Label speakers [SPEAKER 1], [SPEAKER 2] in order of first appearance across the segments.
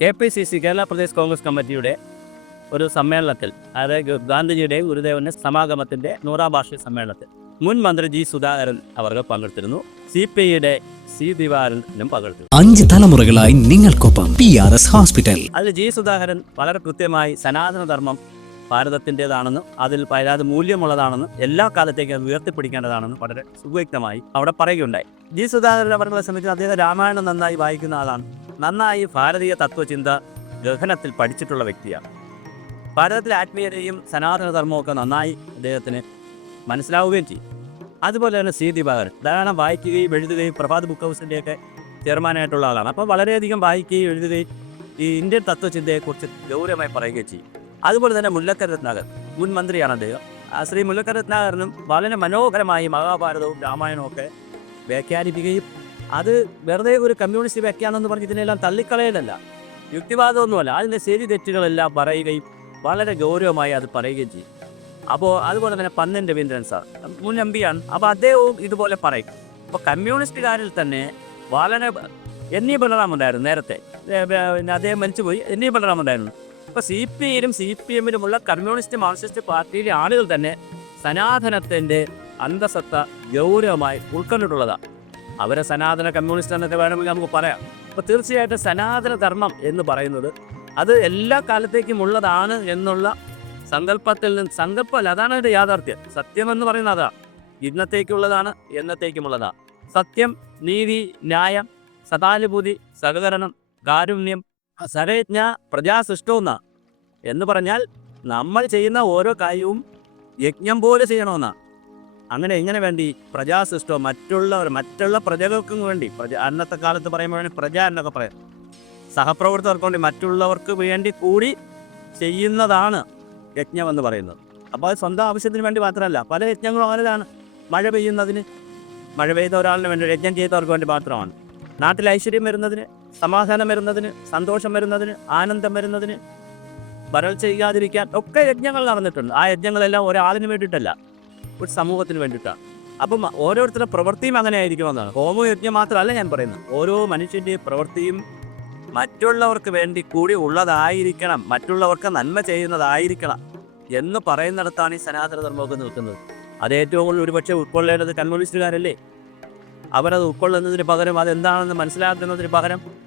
[SPEAKER 1] K P C C Kerala Pradesh Congress കമ്മിറ്റിയുടെ ഒരു സമ്മേളനത്തിൽ അതായത് ഗാന്ധിജിയുടെയും ഗുരുദേവന്റെ സമാഗമത്തിന്റെ നൂറാം വാർഷിക സമ്മേളനത്തിൽ മുൻ മന്ത്രി ജി സുധാകരൻ അവർ പങ്കെടുത്തിരുന്നു. സി പി ഐയുടെ സി ദിവാരനും പങ്കെടുത്തു
[SPEAKER 2] അഞ്ച് തലമുറകളായി നിങ്ങൾക്കൊപ്പം പി ആർ എസ് ഹോസ്പിറ്റൽ
[SPEAKER 1] അതിൽ ജി സുധാകരൻ വളരെ കൃത്യമായി സനാതനധർമ്മം ഭാരതത്തിന്റെതാണെന്നും അതിൽ പരാതി മൂല്യമുള്ളതാണെന്നും എല്ലാ കാലത്തേക്കും അത് ഉയർത്തിപ്പിടിക്കേണ്ടതാണെന്നും വളരെ സുവ്യക്തമായി അവിടെ പറയുകയുണ്ടായി. ജി. സുധാകരൻ അവരുടെ സംബന്ധിച്ച് അദ്ദേഹം രാമായണം നന്നായി വായിക്കുന്ന ആളാണ്. നന്നായി ഭാരതീയ തത്വചിന്ത ഗഹനത്തിൽ പഠിച്ചിട്ടുള്ള വ്യക്തിയാണ്. ഭാരതത്തിലെ ആത്മീയതയും സനാതനധർമ്മവും ഒക്കെ നന്നായി അദ്ദേഹത്തിന് മനസ്സിലാവുകയും ചെയ്യും അതുപോലെ തന്നെ സി. ദിവാകരൻ. ധാരാളം വായിക്കുകയും എഴുതുകയും പ്രഭാത് ബുക്ക് ഹൗസിന്റെയൊക്കെ ചെയർമാനായിട്ടുള്ള ആളാണ്. അപ്പോൾ വളരെയധികം വായിക്കുകയും എഴുതുകയും ഈ ഇന്ത്യൻ തത്വചിന്തയെക്കുറിച്ച് ഗൗരവമായി പറയുകയും ചെയ്യും അതുപോലെ തന്നെ മുല്ലക്കര രത്നാകർ മുൻ മന്ത്രിയാണ് അദ്ദേഹം. ശ്രീ മുല്ലക്കര രത്നാകരനും വളരെ മനോഹരമായി മഹാഭാരതവും രാമായണവും ഒക്കെ വ്യാഖ്യാനിക്കുകയും അത് വെറുതെ ഒരു കമ്മ്യൂണിസ്റ്റ് വ്യാഖ്യാനം എന്ന് പറഞ്ഞ് ഇതിനെല്ലാം തള്ളിക്കളയലല്ല. യുക്തിവാദമൊന്നുമല്ല. അതിന്റെ ശരി തെറ്റുകളെല്ലാം പറയുകയും വളരെ ഗൗരവമായി അത് പറയുകയും ചെയ്യും. അപ്പോൾ അതുപോലെ തന്നെ പന്നൻ രവീന്ദ്രൻ സാർ മുൻ എം പിയാണ് അപ്പോൾ അദ്ദേഹവും ഇതുപോലെ പറയും. അപ്പോൾ കമ്മ്യൂണിസ്റ്റുകാരിൽ തന്നെ വളരെ എന്നീ ബലറാം ഉണ്ടായിരുന്നു നേരത്തെ. പിന്നെ അദ്ദേഹം മരിച്ചുപോയി. എന്നീ ബലറാം ഉണ്ടായിരുന്നു. ഇപ്പോൾ സി പി ഐയിലും സി പി എമ്മിലുമുള്ള കമ്മ്യൂണിസ്റ്റ് മാർക്സിസ്റ്റ് പാർട്ടിയിലെ ആളുകൾ തന്നെ സനാതനത്തിന്റെ അന്തസത്ത ഗൗരവമായി ഉൾക്കൊണ്ടിട്ടുള്ളതാണ് അവരെ സനാതന കമ്മ്യൂണിസ്റ്റ് എന്നൊക്കെ വേണമെങ്കിൽ നമുക്ക് പറയാം. അപ്പോൾ തീർച്ചയായിട്ടും സനാതന ധർമ്മം എന്ന് പറയുന്നത് അത് എല്ലാ കാലത്തേക്കും ഉള്ളതാണ് എന്നുള്ള സങ്കല്പത്തിൽ നിന്ന് സങ്കല്പമല്ല അതാണ് അതിന്റെ യാഥാർത്ഥ്യം. സത്യം എന്ന് പറയുന്നത് അതാ. ഇന്നത്തേക്കുള്ളതാണ് എന്നത്തേക്കുമുള്ളതാണ് സത്യം നീതി ന്യായം സദാനുഭൂതി സഹകരണം കാരുണ്യം സരയജ്ഞ പ്രജാസൃഷ്ടവുന്ന എന്ന് പറഞ്ഞാൽ നമ്മൾ ചെയ്യുന്ന ഓരോ കാര്യവും യജ്ഞം പോലെ ചെയ്യണമെന്നാ. അങ്ങനെ എങ്ങനെ വേണ്ടി? പ്രജാസൃഷ്ടോ മറ്റുള്ളവർ മറ്റുള്ള പ്രജകൾക്കും വേണ്ടി. പ്രജ അന്നത്തെ കാലത്ത് പറയുമ്പോൾ പ്രജ എന്നൊക്കെ പറയാം. സഹപ്രവർത്തകർക്ക് വേണ്ടി മറ്റുള്ളവർക്ക് വേണ്ടി കൂടി ചെയ്യുന്നതാണ് യജ്ഞം എന്ന് പറയുന്നത്. അപ്പോൾ അത് സ്വന്തം ആവശ്യത്തിന് വേണ്ടി മാത്രമല്ല പല യജ്ഞങ്ങളും അങ്ങനെയാണ്. മഴ പെയ്യുന്നതിന് മഴ പെയ്ത ഒരാളിന് വേണ്ടി യജ്ഞം ചെയ്തവർക്ക് വേണ്ടി മാത്രമാണ്. നാട്ടിൽ ഐശ്വര്യം വരുന്നതിന് സമാധാനം വരുന്നതിന് സന്തോഷം വരുന്നതിന് ആനന്ദം വരുന്നതിന് വരൾച്ച ചെയ്യാതിരിക്കാൻ ഒക്കെ യജ്ഞങ്ങൾ നടന്നിട്ടുണ്ട്. ആ യജ്ഞങ്ങളെല്ലാം ഒരാളിന് വേണ്ടിയിട്ടല്ല ഒരു സമൂഹത്തിന് വേണ്ടിയിട്ടാണ്. അപ്പം ഓരോരുത്തരുടെ പ്രവൃത്തിയും അങ്ങനെ ആയിരിക്കുമെന്നാണ് ഹോമയജ്ഞം മാത്രമല്ല ഞാൻ പറയുന്നത്. ഓരോ മനുഷ്യന്റെയും പ്രവൃത്തിയും മറ്റുള്ളവർക്ക് വേണ്ടി കൂടി ഉള്ളതായിരിക്കണം. മറ്റുള്ളവർക്ക് നന്മ ചെയ്യുന്നതായിരിക്കണം എന്ന് പറയുന്നിടത്താണ് ഈ സനാതന ധർമ്മമൊക്കെ നിൽക്കുന്നത്. അത് ഏറ്റവും കൂടുതൽ ഒരുപക്ഷെ ഉൾക്കൊള്ളേണ്ടത് കമ്മ്യൂണിസ്റ്റുകാരല്ലേ? അവരത് ഉൾക്കൊള്ളുന്നതിന് പകരം അതെന്താണെന്ന് മനസ്സിലാക്കുന്നതിന് പകരം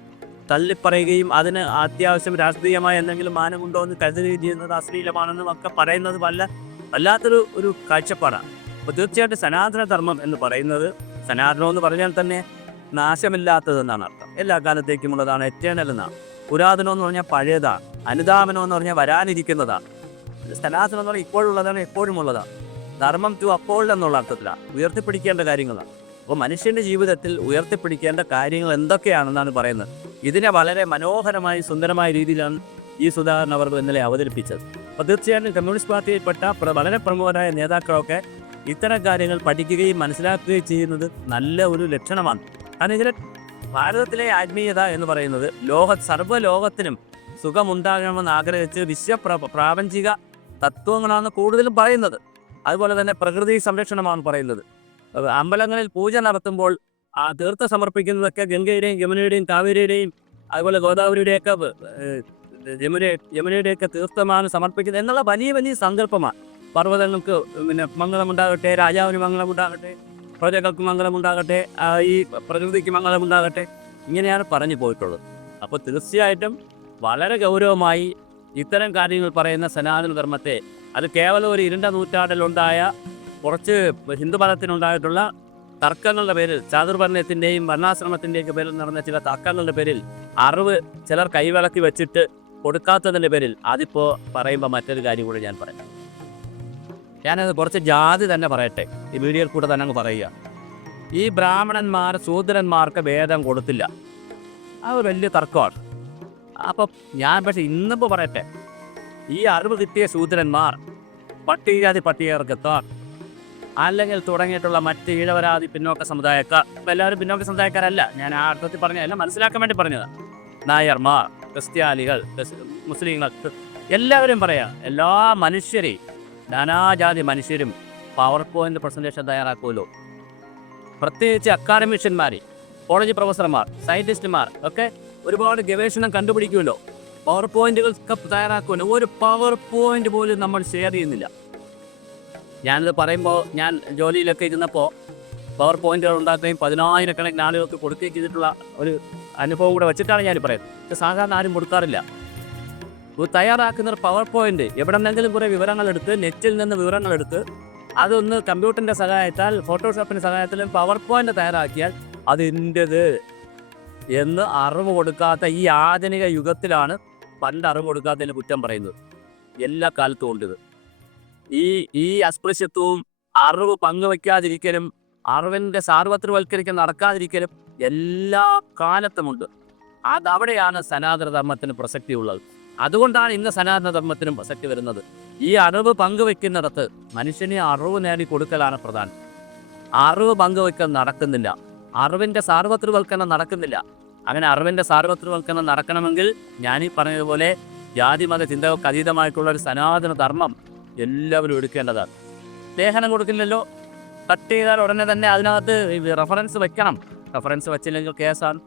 [SPEAKER 1] തള്ളിപ്പറയുകയും അതിന് അത്യാവശ്യം രാഷ്ട്രീയമായ എന്തെങ്കിലും മാനമുണ്ടോ എന്ന് കരുതുകയും ചെയ്യുന്നത് അശ്ലീലമാണെന്നും ഒക്കെ പറയുന്നത് വല്ല വല്ലാത്തൊരു ഒരു കാഴ്ചപ്പാടാണ്. അപ്പോൾ തീർച്ചയായിട്ടും സനാതന ധർമ്മം എന്ന് പറയുന്നത് സനാതനം എന്ന് പറഞ്ഞാൽ തന്നെ നാശമില്ലാത്തതെന്നാണ് അർത്ഥം. എല്ലാ കാലത്തേക്കും ഉള്ളതാണ് എറ്റേണൽ എന്നാണ്. പുരാതനം എന്ന് പറഞ്ഞാൽ പഴയതാണ്. അനുദാപനം എന്ന് പറഞ്ഞാൽ വരാനിരിക്കുന്നതാണ്. സനാതനം എന്ന് പറഞ്ഞാൽ ഇപ്പോഴുള്ളതാണ് എപ്പോഴും ഉള്ളതാണ് ധർമ്മം ടു അപ്പോൾ എന്നുള്ള അർത്ഥത്തിലാണ്. ഉയർത്തിപ്പിടിക്കേണ്ട കാര്യങ്ങളാണ്. അപ്പോൾ മനുഷ്യന്റെ ജീവിതത്തിൽ ഉയർത്തിപ്പിടിക്കേണ്ട കാര്യങ്ങൾ എന്തൊക്കെയാണെന്നാണ് പറയുന്നത്. ഇതിനെ വളരെ മനോഹരമായി സുന്ദരമായ രീതിയിലാണ് ഈ സുധാകരൻ അവർ ഇന്നലെ അവതരിപ്പിച്ചത്. അപ്പോൾ തീർച്ചയായിട്ടും കമ്മ്യൂണിസ്റ്റ് പാർട്ടിയിൽപ്പെട്ട വളരെ പ്രമുഖരായ നേതാക്കളൊക്കെ ഇത്തരം കാര്യങ്ങൾ പഠിക്കുകയും മനസ്സിലാക്കുകയും ചെയ്യുന്നത് നല്ല ഒരു ലക്ഷണമാണ്. കാരണം ഇതിലെ ഭാരതത്തിലെ ആത്മീയത എന്ന് പറയുന്നത് ലോക സർവലോകത്തിനും സുഖമുണ്ടാകണമെന്ന് ആഗ്രഹിച്ച് വിശ്വ പ്ര- പ്രാപഞ്ചിക തത്വങ്ങളാണ് കൂടുതലും പറയുന്നത്. അതുപോലെ തന്നെ പ്രകൃതി സംരക്ഷണമാണ് പറയുന്നത്. അമ്പലങ്ങളിൽ പൂജ നടത്തുമ്പോൾ ആ തീർത്ഥ സമർപ്പിക്കുന്നതൊക്കെ ഗംഗയുടെയും യമുനയുടെയും കാവേരിയുടെയും അതുപോലെ ഗോദാവരിയുടെയൊക്കെ യമുന യമുനയുടെയൊക്കെ തീർത്ഥമാണ് സമർപ്പിക്കുന്നത് എന്നുള്ള വലിയ വലിയ സങ്കല്പമാണ്. പർവതങ്ങൾക്ക് പിന്നെ മംഗളമുണ്ടാകട്ടെ രാജാവിന് മംഗളമുണ്ടാകട്ടെ പ്രജകൾക്ക് മംഗളമുണ്ടാകട്ടെ ഈ പ്രകൃതിക്ക് മംഗളമുണ്ടാകട്ടെ ഇങ്ങനെയാണ് പറഞ്ഞു പോയിട്ടുള്ളത്. അപ്പോൾ തീർച്ചയായിട്ടും വളരെ ഗൗരവമായി ഇത്തരം കാര്യങ്ങൾ പറയുന്ന സനാതന ധർമ്മത്തെ അത് കേവലം ഒരു ഇരുണ്ട നൂറ്റാണ്ടിലുണ്ടായ കുറച്ച് ഹിന്ദു മതത്തിനുണ്ടായിട്ടുള്ള തർക്കങ്ങളുടെ പേരിൽ ചാതുർവർണയത്തിന്റെയും വർണാശ്രമത്തിന്റെയൊക്കെ പേരിൽ നടന്ന ചില തർക്കങ്ങളുടെ പേരിൽ അറിവ് ചിലർ കൈവിളക്കി വെച്ചിട്ട് കൊടുക്കാത്തതിന്റെ പേരിൽ അതിപ്പോൾ പറയുമ്പോൾ മറ്റൊരു കാര്യം കൂടി ഞാൻ പറയാം. ഞാനത് കുറച്ച് ജാതി തന്നെ പറയട്ടെ. ഈ വീഡിയോയിൽ കൂടെ തന്നെ അങ്ങ് പറയുക. ഈ ബ്രാഹ്മണന്മാർ ശൂദ്രന്മാർക്ക് ഭേദം കൊടുത്തില്ല. അത് വലിയ തർക്കമാണ്. അപ്പം ഞാൻ പക്ഷെ ഇന്നിപ്പോൾ പറയട്ടെ. ഈ അറിവ് കിട്ടിയ ശൂദ്രന്മാർ പട്ടികജാതി പട്ടികവർഗക്കാർ. അല്ലെങ്കിൽ തുടങ്ങിയിട്ടുള്ള മറ്റ് ഈഴവരാതി പിന്നോക്ക സമുദായക്കാർ. ഇപ്പം എല്ലാവരും പിന്നോക്ക സമുദായക്കാരല്ല. ഞാൻ ആ അർത്ഥത്തിൽ പറഞ്ഞതല്ല മനസ്സിലാക്കാൻ വേണ്ടി പറഞ്ഞതാണ് നായർമാർ ക്രിസ്ത്യാനികൾ മുസ്ലിങ്ങൾ എല്ലാവരും പറയാം എല്ലാ മനുഷ്യരെയും നാനാജാതി മനുഷ്യരും പവർ പോയിന്റ് പ്രസന്റേഷൻ തയ്യാറാക്കുമല്ലോ. പ്രത്യേകിച്ച് അക്കാഡമിഷ്യന്മാർ കോളേജ് പ്രൊഫസർമാർ സയന്റിസ്റ്റുമാർ ഒക്കെ ഒരുപാട് ഗവേഷണം കണ്ടുപിടിക്കുമല്ലോ. പവർ പോയിന്റുകൾ തയ്യാറാക്കുമല്ലോ. ഒരു പവർ പോയിന്റ് പോലും നമ്മൾ ഷെയർ ചെയ്യുന്നില്ല. ഞാനിത് പറയുമ്പോൾ ഞാൻ ജോലിയിലൊക്കെ ഇരുന്നപ്പോൾ പവർ പോയിന്റുകൾ ഉണ്ടാക്കുകയും പതിനായിരക്കണക്കിന് ആളുകൾക്ക് കൊടുക്കുകയും ചെയ്തിട്ടുള്ള ഒരു അനുഭവം കൂടെ വെച്ചിട്ടാണ് ഞാൻ പറയുന്നത്. സാധാരണ ആരും കൊടുക്കാറില്ല. തയ്യാറാക്കുന്ന ഒരു പവർ പോയിന്റ് എവിടെ നിന്നെങ്കിലും കുറേ വിവരങ്ങൾ എടുത്ത് നെറ്റിൽ നിന്ന് വിവരങ്ങൾ എടുത്ത് അതൊന്ന് കമ്പ്യൂട്ടറിന്റെ സഹായത്താൽ ഫോട്ടോഷോപ്പിന്റെ സഹായത്തിലും പവർ പോയിന്റ് തയ്യാറാക്കിയാൽ അതിന്റെത് എന്ന് അറിവ് കൊടുക്കാത്ത ഈ ആധുനിക യുഗത്തിലാണ് പണ്ട് അറിവ് കൊടുക്കാത്തതിന് കുറ്റം പറയുന്നത്. എല്ലാ കാലത്തും ഉണ്ട് ഈ ഈ അസ്പൃശ്യത്വവും അറിവ് പങ്കുവയ്ക്കാതിരിക്കലും അറിവിന്റെ സാർവത്രിവൽക്കരിക്കൽ നടക്കാതിരിക്കലും എല്ലാ കാലത്തുമുണ്ട്. അതവിടെയാണ് സനാതന ധർമ്മത്തിന് പ്രസക്തി ഉള്ളത് അതുകൊണ്ടാണ് ഇന്ന് സനാതന ധർമ്മത്തിനും പ്രസക്തി വരുന്നത്. ഈ അറിവ് പങ്കുവെക്കുന്നിടത്ത് മനുഷ്യനെ അറിവ് നേടി കൊടുക്കലാണ് പ്രധാനം. അറിവ് പങ്കുവെക്കൽ നടക്കുന്നില്ല. അറിവിന്റെ സാർവത്രിവൽക്കരണം നടക്കുന്നില്ല. അങ്ങനെ അറിവിന്റെ സാർവത്രിവൽക്കരണം നടക്കണമെങ്കിൽ ഞാനീ പറഞ്ഞതുപോലെ ജാതി മത ചിന്തകൾക്ക് അതീതമായിട്ടുള്ള ഒരു സനാതന ധർമ്മം എല്ലാവരും എടുക്കേണ്ടതാണ്. ലേഖനം കൊടുക്കില്ലല്ലോ? കട്ട് ചെയ്താൽ ഉടനെ തന്നെ അതിനകത്ത് റെഫറൻസ് വെക്കണം. റെഫറൻസ് വെച്ചില്ലെങ്കിൽ കേസാണ്.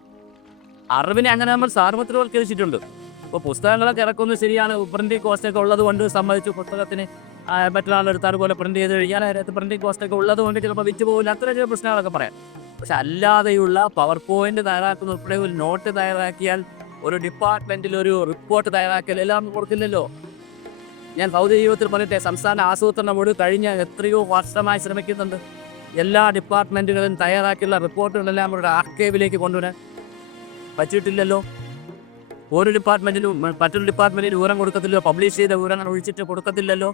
[SPEAKER 1] അറിവിനെ അങ്ങനെ നമ്മൾ സാർവത്രിവൽക്കരിച്ചിട്ടുണ്ട് ഇപ്പോൾ പുസ്തകങ്ങളൊക്കെ ഇറക്കുന്നത് ശരിയാണ്. പ്രിന്റിംഗ് കോസ്റ്റൊക്കെ ഉള്ളത് കൊണ്ട് സമ്മതിച്ചു പുസ്തകത്തിന് മറ്റൊരാളെടുത്താൽ മറ്റൊരാളെടുത്ത് അതുപോലെ പ്രിന്റ് ചെയ്ത് കഴിഞ്ഞാൽ അതിനകത്ത് പ്രിന്റിംഗ് കോസ്റ്റൊക്കെ ഉള്ളത് കൊണ്ട് ചിലപ്പോൾ വിറ്റ് പോകില്ല. അത്ര ചില പ്രശ്നങ്ങളൊക്കെ പറയാം. പക്ഷെ അല്ലാതെയുള്ള പവർ പോയിന്റ് തയ്യാറാക്കുന്ന ഉൾപ്പെടെ ഒരു നോട്ട് തയ്യാറാക്കിയാൽ ഒരു ഡിപ്പാർട്ട്മെന്റിൽ ഒരു റിപ്പോർട്ട് തയ്യാറാക്കിയാൽ എല്ലാം കൊടുക്കില്ലല്ലോ? ഞാൻ ഭൗതിക ജീവിതത്തിൽ പറഞ്ഞിട്ടെ സംസ്ഥാന ആസൂത്രണം മുഴുവൻ കഴിഞ്ഞ എത്രയോ വർഷമായി ശ്രമിക്കുന്നുണ്ട്. എല്ലാ ഡിപ്പാർട്ട്മെന്റുകളും തയ്യാറാക്കിയുള്ള റിപ്പോർട്ടുകളെല്ലാം അവരുടെ ആർക്കൈവിലേക്ക് കൊണ്ടുവരാൻ പറ്റിയിട്ടില്ലല്ലോ. ഓരോ ഡിപ്പാർട്ട്മെന്റിലും മറ്റൊരു ഡിപ്പാർട്ട്മെന്റിന് വിവരം കൊടുക്കത്തില്ലോ പബ്ലിഷ് ചെയ്ത വിവരങ്ങൾ ഒഴിച്ചിട്ട് കൊടുക്കത്തില്ലല്ലോ.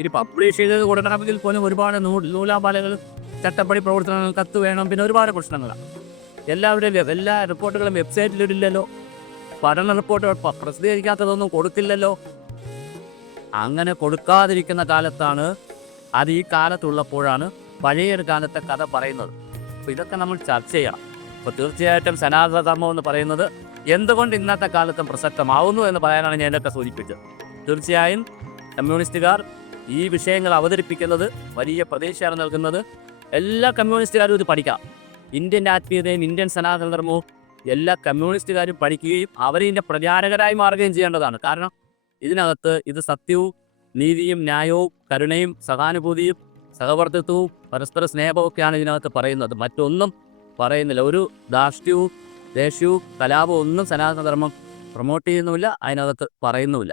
[SPEAKER 1] ഇനി പബ്ലിഷ് ചെയ്തത് കൊടുക്കണമെങ്കിൽ പോലും ഒരുപാട് നൂ നൂലാമാലകൾ ചട്ടപ്പടി പ്രവർത്തനങ്ങൾ കത്ത് വേണം പിന്നെ ഒരുപാട് പ്രശ്നങ്ങളാണ് എല്ലാവരുടെയും എല്ലാ റിപ്പോർട്ടുകളും വെബ്സൈറ്റിലിടില്ലല്ലോ. പഠന റിപ്പോർട്ട് പ്രസിദ്ധീകരിക്കാത്തതൊന്നും കൊടുക്കില്ലല്ലോ അങ്ങനെ കൊടുക്കാതിരിക്കുന്ന കാലത്താണ് അത് ഈ കാലത്തുള്ളപ്പോഴാണ് പഴയൊരു കാലത്തെ കഥ പറയുന്നത്. അപ്പോൾ ഇതൊക്കെ നമ്മൾ ചർച്ച ചെയ്യണം. അപ്പോൾ തീർച്ചയായിട്ടും സനാതനധർമ്മം എന്ന് പറയുന്നത് എന്തുകൊണ്ട് ഇന്നത്തെ കാലത്തും പ്രസക്തമാവുന്നു എന്ന് പറയാനാണ് ഞാൻ ഇതൊക്കെ സൂചിപ്പിച്ചത്. തീർച്ചയായും കമ്മ്യൂണിസ്റ്റുകാർ ഈ വിഷയങ്ങൾ അവതരിപ്പിക്കുന്നത് വലിയ പ്രതീക്ഷയാണ് നൽകുന്നത്. എല്ലാ കമ്മ്യൂണിസ്റ്റുകാരും ഇത് പഠിക്കാം ഇന്ത്യൻ ആത്മീയതയും ഇന്ത്യൻ സനാതനധർമ്മവും എല്ലാ കമ്മ്യൂണിസ്റ്റുകാരും പഠിക്കുകയും അവരിതിന്റെ പ്രചാരകരായി മാറുകയും ചെയ്യേണ്ടതാണ്. കാരണം ഇതിനകത്ത് ഇത് സത്യവും നീതിയും ന്യായവും കരുണയും സഹാനുഭൂതിയും സഹവർത്തിത്വവും പരസ്പര സ്നേഹവും ഒക്കെയാണ് ഇതിനകത്ത് പറയുന്നത്. മറ്റൊന്നും പറയുന്നില്ല. ഒരു ധാർഷ്ട്യവും ദേഷ്യവും കലാപവും ഒന്നും സനാതനധർമ്മം പ്രൊമോട്ട് ചെയ്യുന്നുമില്ല. അതിനകത്ത് പറയുന്നുമില്ല.